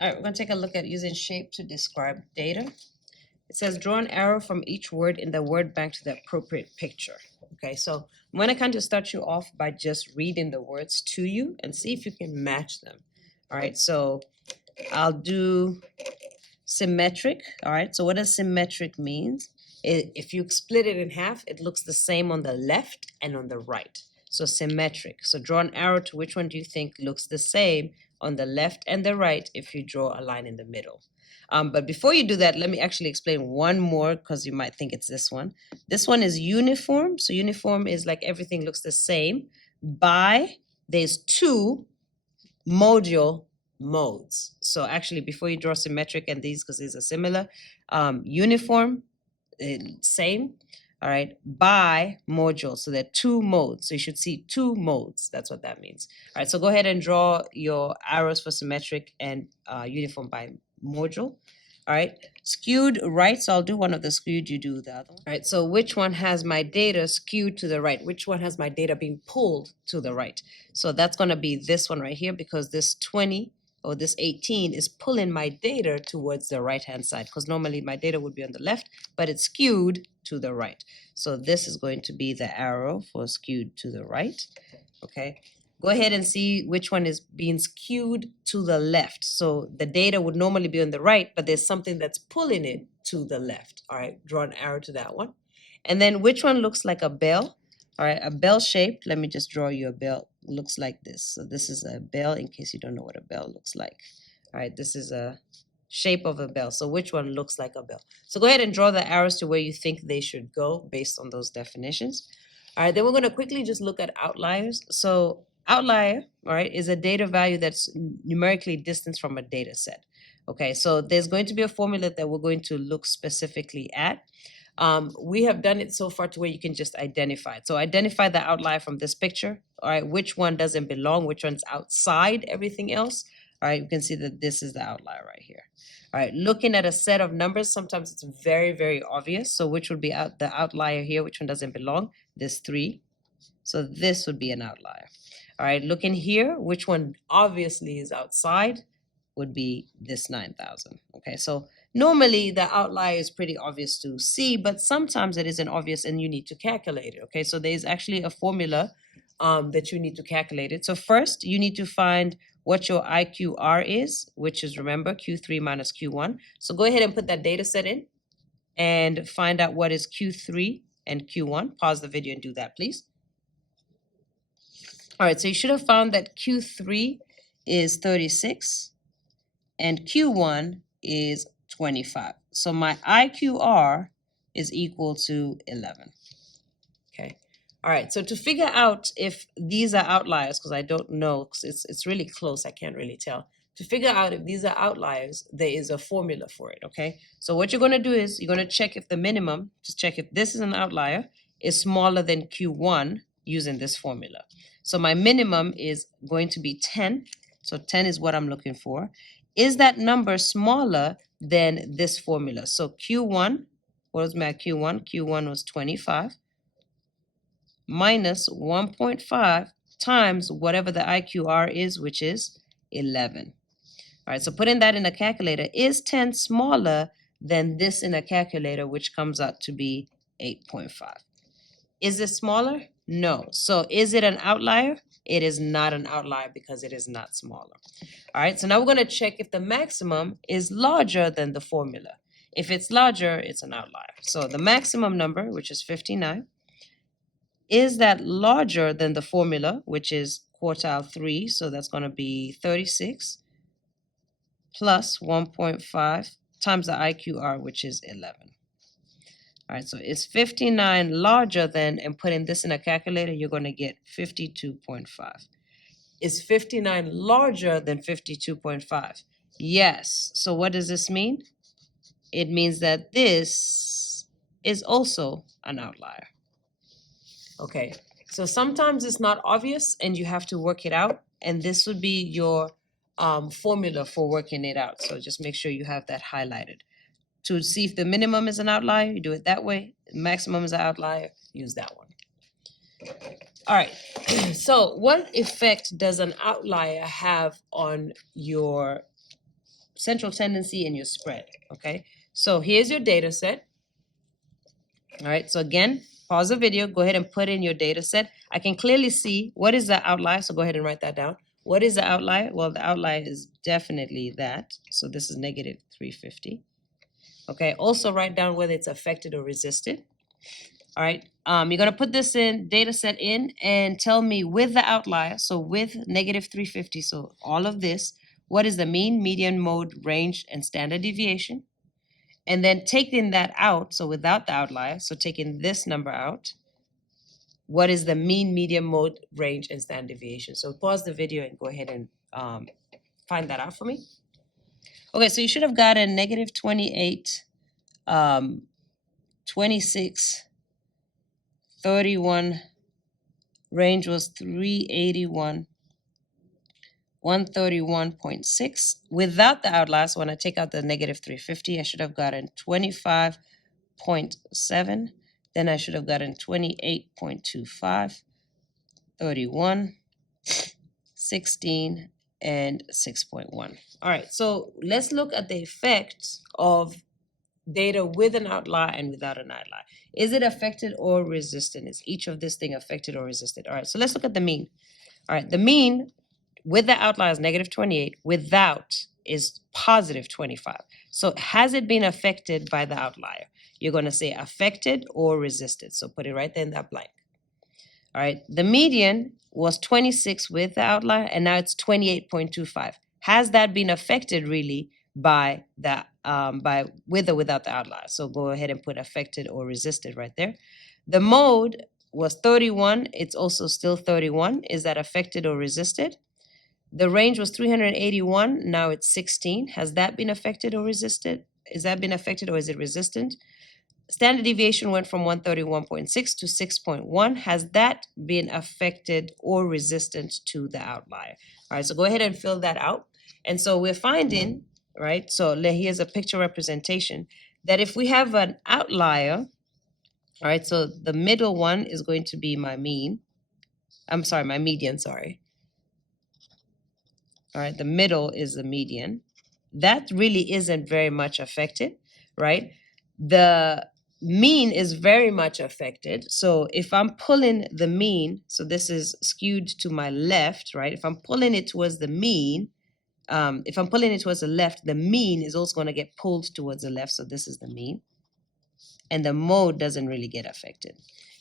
All right, we're going to take a look at using shape to describe data. It says draw an arrow from each word in the word bank to the appropriate picture. Okay, so I'm going to kind of start you off by just reading the words to you and see if you can match them. All right, so I'll do symmetric. All right, so what does symmetric means? If you split it in half, it looks the same on the left and on the right. So symmetric. So draw an arrow to which one do you think looks the same on the left and the right if you draw a line in the middle. But before you do that, let me actually explain one more because you might think it's this one. This one is uniform. So uniform is like everything looks the same. There's two module modes. So actually, before you draw symmetric and these, because these are similar, uniform, same. All right, by module. So there are two modes. So you should see two modes. That's what that means. All right, so go ahead and draw your arrows for symmetric and uniform by module. All right, skewed right. So I'll do one of the skewed, you do the other one. All right, so which one has my data skewed to the right? Which one has my data being pulled to the right? So that's going to be this one right here because this 20 or this 18 is pulling my data towards the right-hand side because normally my data would be on the left, but it's skewed to the right. So this is going to be the arrow for skewed to the right. Okay. Go ahead and see which one is being skewed to the left. So the data would normally be on the right, but there's something that's pulling it to the left. All right, draw an arrow to that one. And then which one looks like a bell? All right, a bell shape. Let me just draw you a bell. Looks like this. So this is a bell in case you don't know what a bell looks like. All right, this is a shape of a bell. So which one looks like a bell? So go ahead and draw the arrows to where you think they should go based on those definitions. All right, then we're going to quickly just look at outliers. So outlier, all right, is a data value that's numerically distanced from a data set. Okay, so there's going to be a formula that we're going to look specifically at. We have done it so far to where you can just identify it. So identify the outlier from this picture. All right, which one doesn't belong, which one's outside everything else. All right, you can see that this is the outlier right here. All right, looking at a set of numbers, sometimes it's very, very obvious. So which would be the outlier here, which one doesn't belong? This 3. So this would be an outlier. All right, looking here, which one obviously is outside would be this 9,000. Okay, so normally the outlier is pretty obvious to see, but sometimes it isn't obvious and you need to calculate it. Okay, so there's actually a formula that you need to calculate it. So first, you need to find what your IQR is, which is, remember, Q3 minus Q1. So go ahead and put that data set in and find out what is Q3 and Q1. Pause the video and do that, please. All right, so you should have found that Q3 is 36 and Q1 is 25. So my IQR is equal to 11. Okay. All right, so to figure out if these are outliers, because I don't know, because it's really close, I can't really tell. To figure out if these are outliers, there is a formula for it, okay? So what you're going to do is you're going to check if the minimum, just check if this is an outlier, is smaller than Q1 using this formula. So my minimum is going to be 10. So 10 is what I'm looking for. Is that number smaller than this formula? So Q1, what was my Q1? Q1 was 25 minus 1.5 times whatever the IQR is, which is 11. All right, so putting that in a calculator, is 10 smaller than this in a calculator, which comes out to be 8.5. Is it smaller? No. So is it an outlier? It is not an outlier because it is not smaller. All right, so now we're going to check if the maximum is larger than the formula. If it's larger, it's an outlier. So the maximum number, which is 59, is that larger than the formula, which is quartile 3, so that's going to be 36 plus 1.5 times the IQR, which is 11. All right, so is 59 larger than, and putting this in a calculator, you're going to get 52.5. Is 59 larger than 52.5? Yes. So what does this mean? It means that this is also an outlier. Okay, so sometimes it's not obvious and you have to work it out, and this would be your formula for working it out. So just make sure you have that highlighted. To see if the minimum is an outlier, you do it that way. Maximum is an outlier, use that one. All right, so what effect does an outlier have on your central tendency and your spread, okay? So here's your data set. All right, so again, pause the video, go ahead and put in your data set. I can clearly see what is the outlier, so go ahead and write that down. What is the outlier? Well, the outlier is definitely that. So this is negative 350. Okay, also write down whether it's affected or resisted. All right, you're gonna put this in, data set in, and tell me with the outlier, so with negative 350, so all of this, what is the mean, median, mode, range, and standard deviation? And then taking that out, so without the outlier, so taking this number out, what is the mean, median, mode, range, and standard deviation? So pause the video and go ahead and find that out for me. Okay, so you should have gotten negative 28, 26, 31, range was 381, 131.6. Without the outlier, so when I take out the negative 350, I should have gotten 25.7. Then I should have gotten 28.25, 31, 16, and 6.1. All right, so let's look at the effect of data with an outlier and without an outlier. Is it affected or resistant? Is each of this thing affected or resisted? All right, so let's look at the mean. All right, the mean with the outlier is negative 28, without is positive 25. So has it been affected by the outlier? You're going to say affected or resisted. So put it right there in that blank. All right, the median was 26 with the outlier, and now it's 28.25. Has that been affected really by the by with or without the outlier? So go ahead and put affected or resisted right there. The mode was 31. It's also still 31. Is that affected or resisted? The range was 381. Now it's 16. Has that been affected or resisted? Is that been affected or is it resistant? Standard deviation went from 131.6 to 6.1. Has that been affected or resistant to the outlier? All right, so go ahead and fill that out. And so we're finding, right, so here's a picture representation, that if we have an outlier, all right, so the middle one is going to be my mean. I'm sorry, my median, sorry. All right, the middle is the median. That really isn't very much affected, right? The mean is very much affected. So if I'm pulling the mean, so this is skewed to my left, right? If I'm pulling it towards the mean, if I'm pulling it towards the left, the mean is also going to get pulled towards the left. So this is the mean. And the mode doesn't really get affected.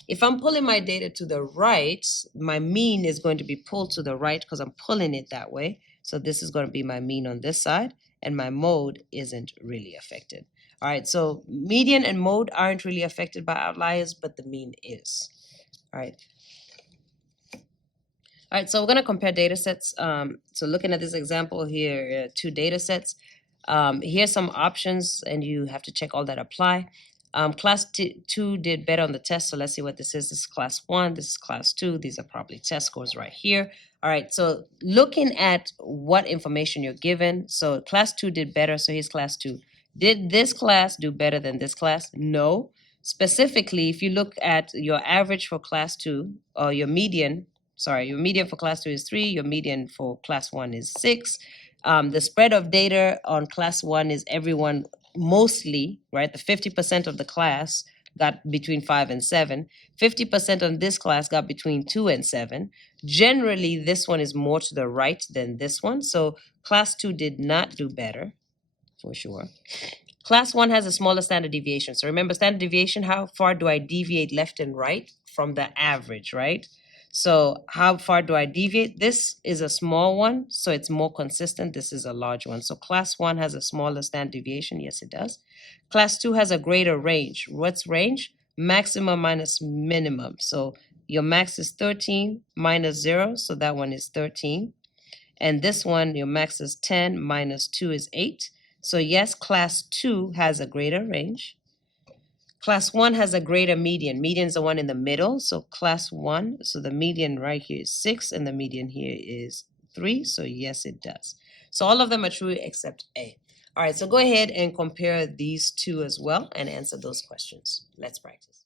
If I'm pulling my data to the right, my mean is going to be pulled to the right because I'm pulling it that way. So this is going to be my mean on this side, and my mode isn't really affected. All right, so median and mode aren't really affected by outliers, but the mean is. All right. All right, so we're going to compare data sets. So looking at this example here, two data sets. Here's some options, and you have to check all that apply. Class 2 did better on the test, so let's see what this is. This is class 1, this is class 2. These are probably test scores right here. All right, so looking at what information you're given, so class 2 did better, so here's class 2. Did this class do better than this class? No. Specifically, if you look at your average for class 2, or your median for class 2 is 3, your median for class 1 is 6. The spread of data on class 1 is everyone mostly, right? The 50% of the class got between 5 and 7. 50% on this class got between 2 and 7. Generally, this one is more to the right than this one. So class 2 did not do better, for sure. Class 1 has a smaller standard deviation. So remember, standard deviation, how far do I deviate left and right from the average, right? So how far do I deviate? This is a small one, so it's more consistent. This is a large one. So class 1 has a smaller standard deviation. Yes, it does. Class 2 has a greater range. What's range? Maximum minus minimum. So your max is 13 minus 0, so that one is 13. And this one, your max is 10 minus 2 is 8. So yes, class 2 has a greater range. Class 1 has a greater median. Median is the one in the middle. So class 1, so the median right here is 6 and the median here is 3. So yes, it does. So all of them are true except A. All right, so go ahead and compare these two as well and answer those questions. Let's practice.